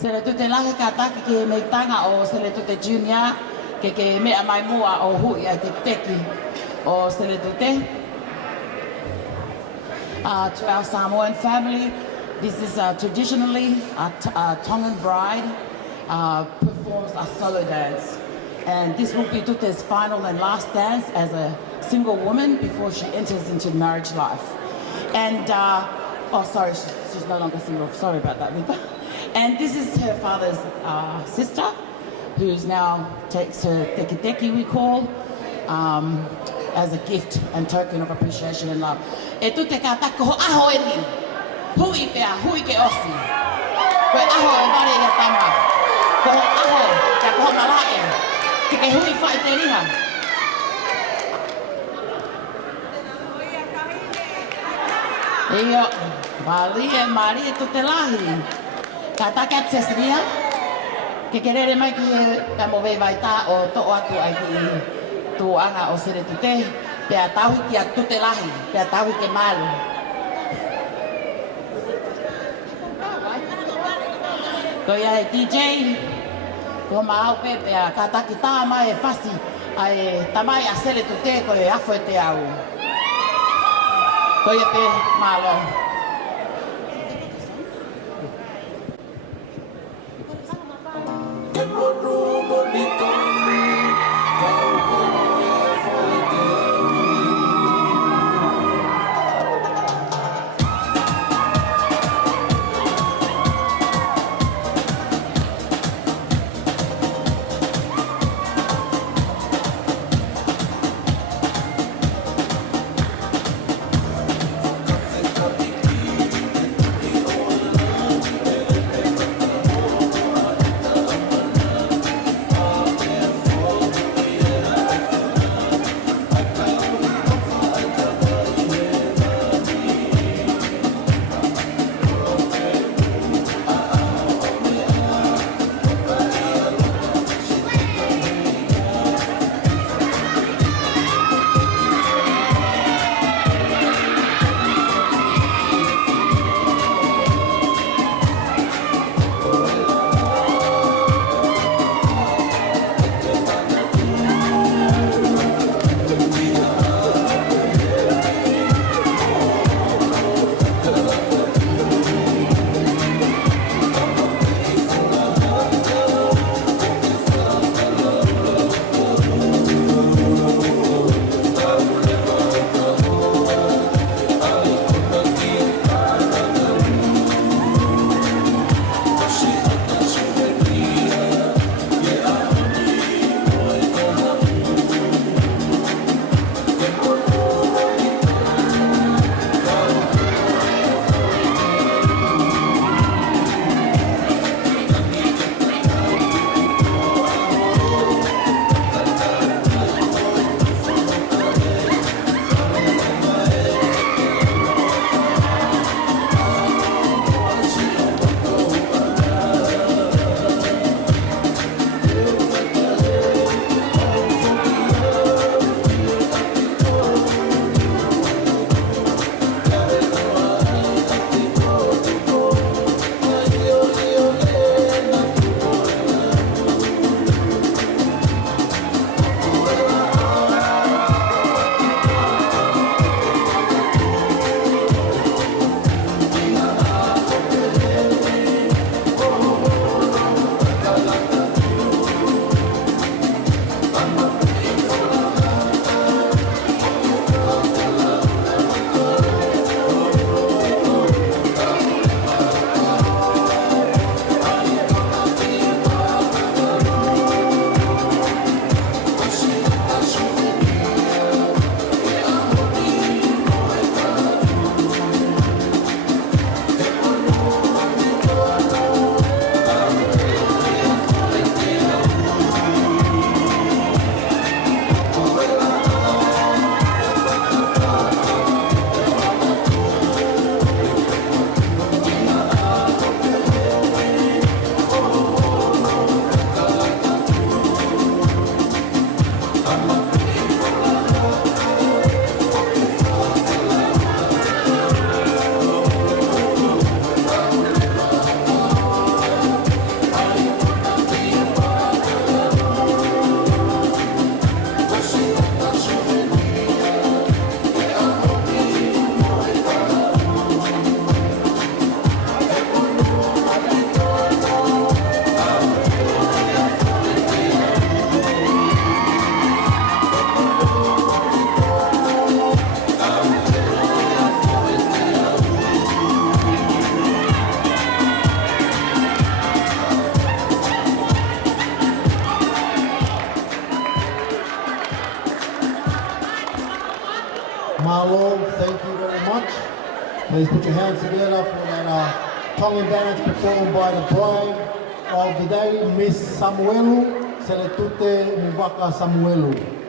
Seletute lahi ka taki ke mei tanga o Seletute Junior ke mea mai mua o hui ai te teki o Seletute. To our Samoan family, this is traditionally a Tongan bride performs a solo dance. And this will be Tute's final and last dance as a single woman before she enters into marriage life. And, oh sorry, she's no longer single, sorry about that, Rita. And this is her father's sister, who's now takes her teki teki, we call, as a gift and token of appreciation and love. E tute ka taka ho aho e ni, hui pea, hui ke osi. Koe aho e ware ia tama, ko ho aho, kia ko ho malae, ki ke hui whai te riha. Iyo, mari e tute lahi. Ka taka tses ria, ke kerere mai ki he mo vei vai tā o to'o atu ai ki tuanga o Seletute, pea tauhi ki a tute lahi, pea tauhi ke malu. Ko ia e DJ, ko maau pe pea ka taki tā mai e whasi, ai tamai a Seletute ko e afo e te au. Ko ia pe malo. Mahalo, thank you very much. Please put your hands together for that Tongan dance performed by the bride of the day, Miss Samuelu, Seletute Umuvaka Samuelu.